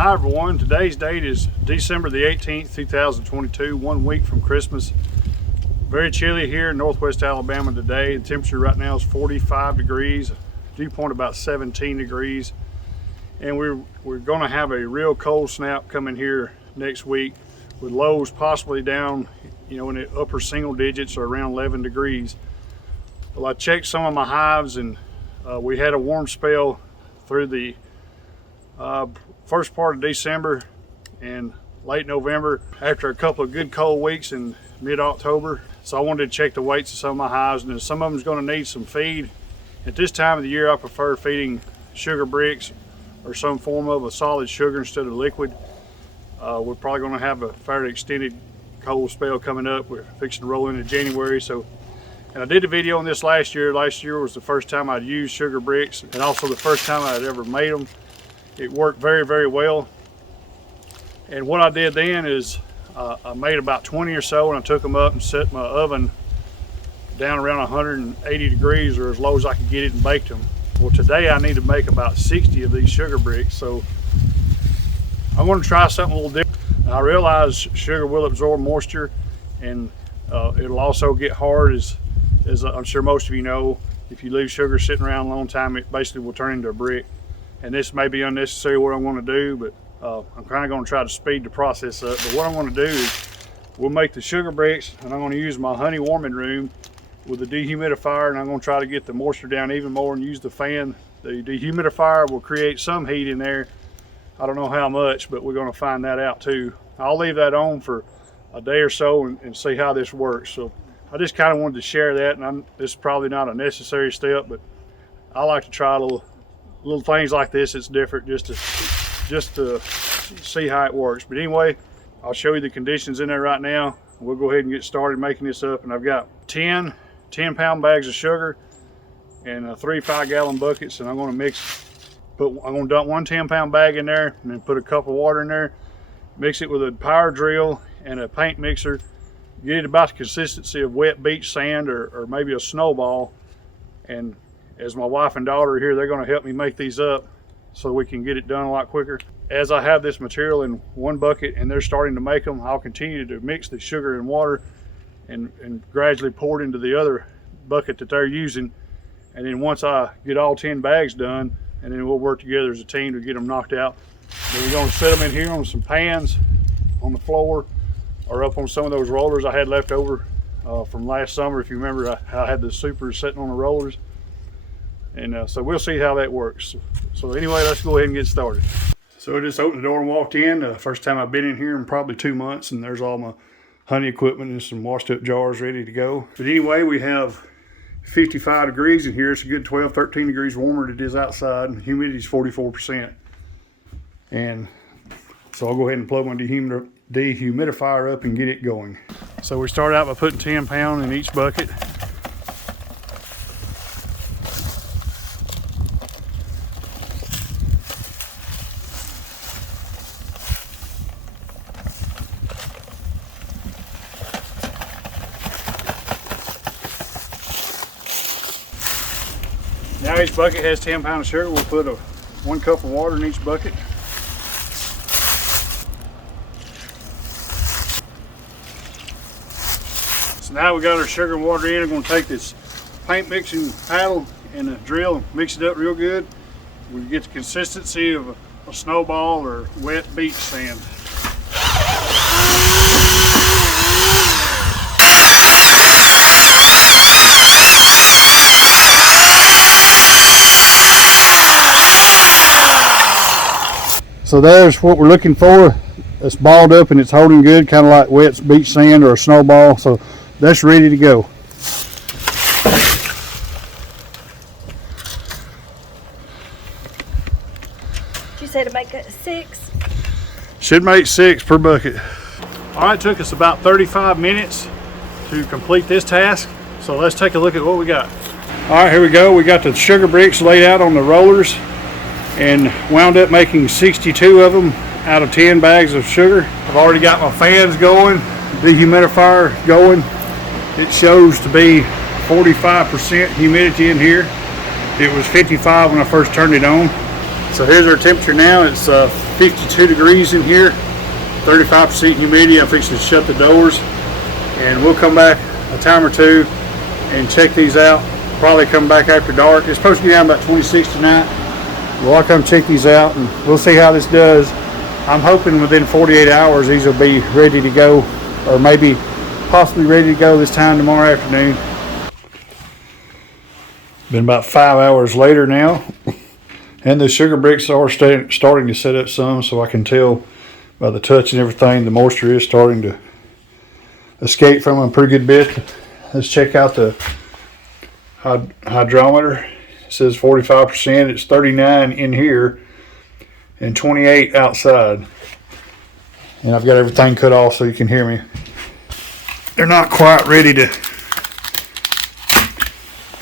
Hi everyone, today's date is December the 18th, 2022, 1 week from Christmas. Very chilly here in northwest Alabama today. The temperature right now is 45 degrees, dew point about 17 degrees. And we're gonna have a real cold snap coming here next week with lows possibly down, in the upper single digits or around 11 degrees. Well, I checked some of my hives and we had a warm spell through the first part of December and late November after a couple of good cold weeks in mid-October. So I wanted to check the weights of some of my hives, and some of them is going to need some feed. At this time of the year, I prefer feeding sugar bricks or some form of a solid sugar instead of liquid. We're probably going to have a fairly extended cold spell coming up. We're fixing to roll into January. And I did a video on this last year. Last year was the first time I'd used sugar bricks and also the first time I'd ever made them. It worked very, very well. And what I did then is I made about 20 or so, and I took them up and set my oven down around 180 degrees or as low as I could get it, and baked them. Well, today I need to make about 60 of these sugar bricks, so I'm going to try something a little different. I realize sugar will absorb moisture, and it'll also get hard, as I'm sure most of you know. If you leave sugar sitting around a long time, it basically will turn into a brick. And this may be unnecessary what I'm going to do, but I'm kind of going to try to speed the process up. But what I'm going to do is we'll make the sugar bricks, and I'm going to use my honey warming room with a dehumidifier, and I'm going to try to get the moisture down even more and use the fan. The dehumidifier will create some heat in there. I don't know how much, but we're going to find that out too. I'll leave that on for a day or so and see how this works. So I just kind of wanted to share that, and this is probably not a necessary step, but I like to try little things like this. It's different just to see how it works. But anyway, I'll show you the conditions in there right now. We'll go ahead and get started making this up. And I've got 10 pound bags of sugar and 3 5-gallon buckets, and I'm going to dump one 10-pound bag in there and then put a cup of water in there, mix it with a power drill and a paint mixer, get it about the consistency of wet beach sand or maybe a snowball. And as my wife and daughter are here, they're going to help me make these up so we can get it done a lot quicker. As I have this material in one bucket and they're starting to make them, I'll continue to mix the sugar and water and gradually pour it into the other bucket that they're using. And then once I get all 10 bags done, and then we'll work together as a team to get them knocked out. Then we're going to set them in here on some pans on the floor or up on some of those rollers I had left over from last summer. If you remember, I had the supers sitting on the rollers. And so we'll see how that works. So anyway, let's go ahead and get started. So I just opened the door and walked in. First time I've been in here in probably 2 months, and there's all my honey equipment and some washed up jars ready to go. But anyway, we have 55 degrees in here. It's a good 12, 13 degrees warmer than it is outside. And humidity is 44%. And so I'll go ahead and plug my dehumidifier up and get it going. So we start out by putting 10 pounds in each bucket. Now each bucket has 10 pounds of sugar. We'll put 1 cup of water in each bucket. So now we got our sugar and water in. I'm going to take this paint mixing paddle and a drill and mix it up real good. We get the consistency of a snowball or wet beach sand. So there's what we're looking for. It's balled up and it's holding good, kind of like wet beach sand or a snowball. So that's ready to go. Did you say to make it 6? Should make 6 per bucket. All right, it took us about 35 minutes to complete this task. So let's take a look at what we got. All right, here we go. We got the sugar bricks laid out on the rollers and wound up making 62 of them out of 10 bags of sugar. I've already got my fans going, dehumidifier going. It shows to be 45% humidity in here. It was 55 when I first turned it on. So here's our temperature now. It's 52 degrees in here, 35% humidity. I'm fixing to shut the doors, and we'll come back a time or two and check these out. Probably come back after dark. It's supposed to be down about 26 tonight. Well, I'll come check these out and we'll see how this does. I'm hoping within 48 hours these will be ready to go, or maybe possibly ready to go this time tomorrow afternoon. Been about 5 hours later now, and the sugar bricks are starting to set up some, so I can tell by the touch and everything the moisture is starting to escape from them a pretty good bit. Let's check out the hydrometer. It says 45%. It's 39 in here and 28 outside. And I've got everything cut off so you can hear me. They're not quite ready to,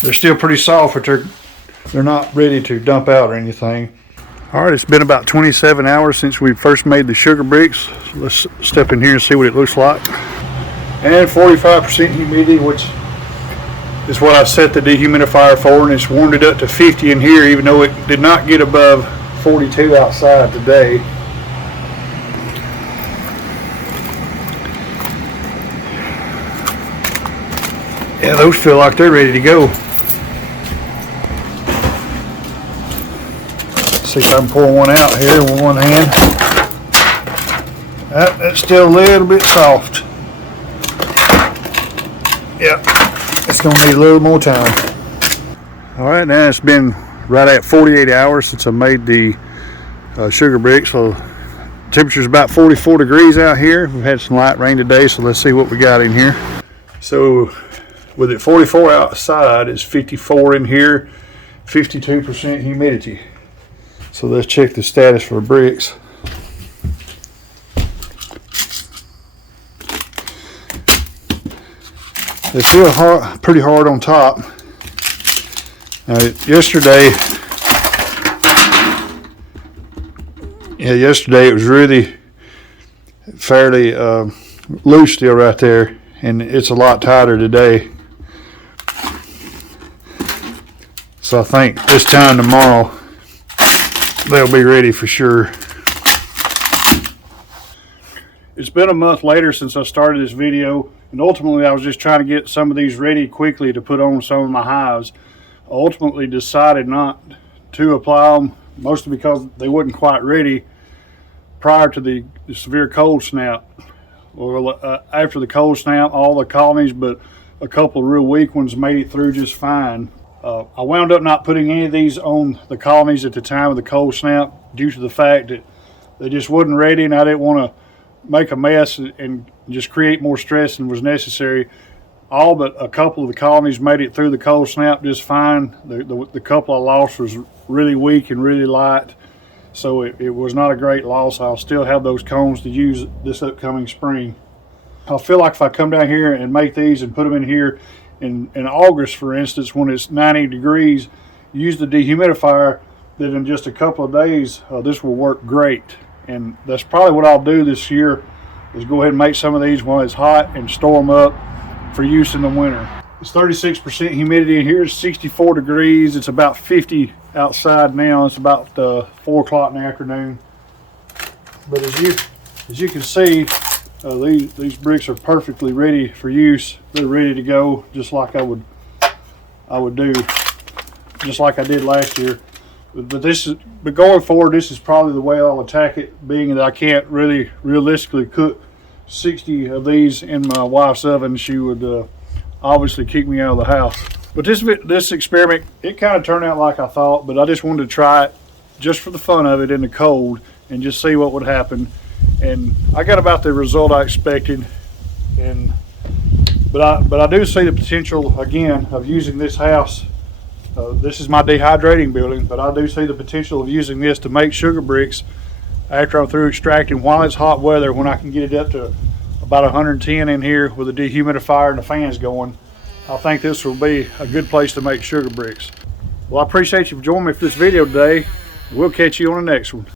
they're still pretty soft, but they're not ready to dump out or anything. All right, it's been about 27 hours since we first made the sugar bricks. So let's step in here and see what it looks like. And 45% humidity, which is what I set the dehumidifier for, and it's warmed it up to 50 in here, even though it did not get above 42 outside today. Yeah, those feel like they're ready to go. Let's see if I can pour one out here with one hand. That's still a little bit soft. Yep, it's gonna need a little more time. All right, now it's been right at 48 hours since I made the sugar bricks. So temperature's about 44 degrees out here. We've had some light rain today, so let's see what we got in here. So with it 44 outside, it's 54 in here, 52% humidity. So let's check the status for bricks. They feel hard, pretty hard on top. Yesterday it was really fairly loose still right there, and it's a lot tighter today. So I think this time tomorrow they'll be ready for sure. It's been a month later since I started this video, and ultimately I was just trying to get some of these ready quickly to put on some of my hives. I ultimately decided not to apply them, mostly because they wasn't quite ready prior to the severe cold snap. Well, after the cold snap, all the colonies but a couple of real weak ones made it through just fine. I wound up not putting any of these on the colonies at the time of the cold snap due to the fact that they just wasn't ready, and I didn't want to make a mess and just create more stress than was necessary. All but a couple of the colonies made it through the cold snap just fine. The couple I lost was really weak and really light, so it was not a great loss. I'll still have those cones to use this upcoming spring. I feel like if I come down here and make these and put them in here in August, for instance, when it's 90 degrees, use the dehumidifier, then in just a couple of days this will work great. And that's probably what I'll do this year, is go ahead and make some of these while it's hot and store them up for use in the winter. It's 36% humidity in here. It's 64 degrees. It's about 50 outside now. It's about 4 o'clock in the afternoon. But as you can see, these bricks are perfectly ready for use. They're ready to go, just like I would do, just like I did last year. But going forward, this is probably the way I'll attack it, being that I can't really realistically cook 60 of these in my wife's oven. She would obviously kick me out of the house. But this experiment, it kind of turned out like I thought, but I just wanted to try it just for the fun of it in the cold and just see what would happen. And I got about the result I expected. But I do see the potential, again, of using this house. This is my dehydrating building, but I do see the potential of using this to make sugar bricks after I'm through extracting, while it's hot weather, when I can get it up to about 110 in here with a dehumidifier and the fans going. I think this will be a good place to make sugar bricks. Well, I appreciate you for joining me for this video today. We'll catch you on the next one.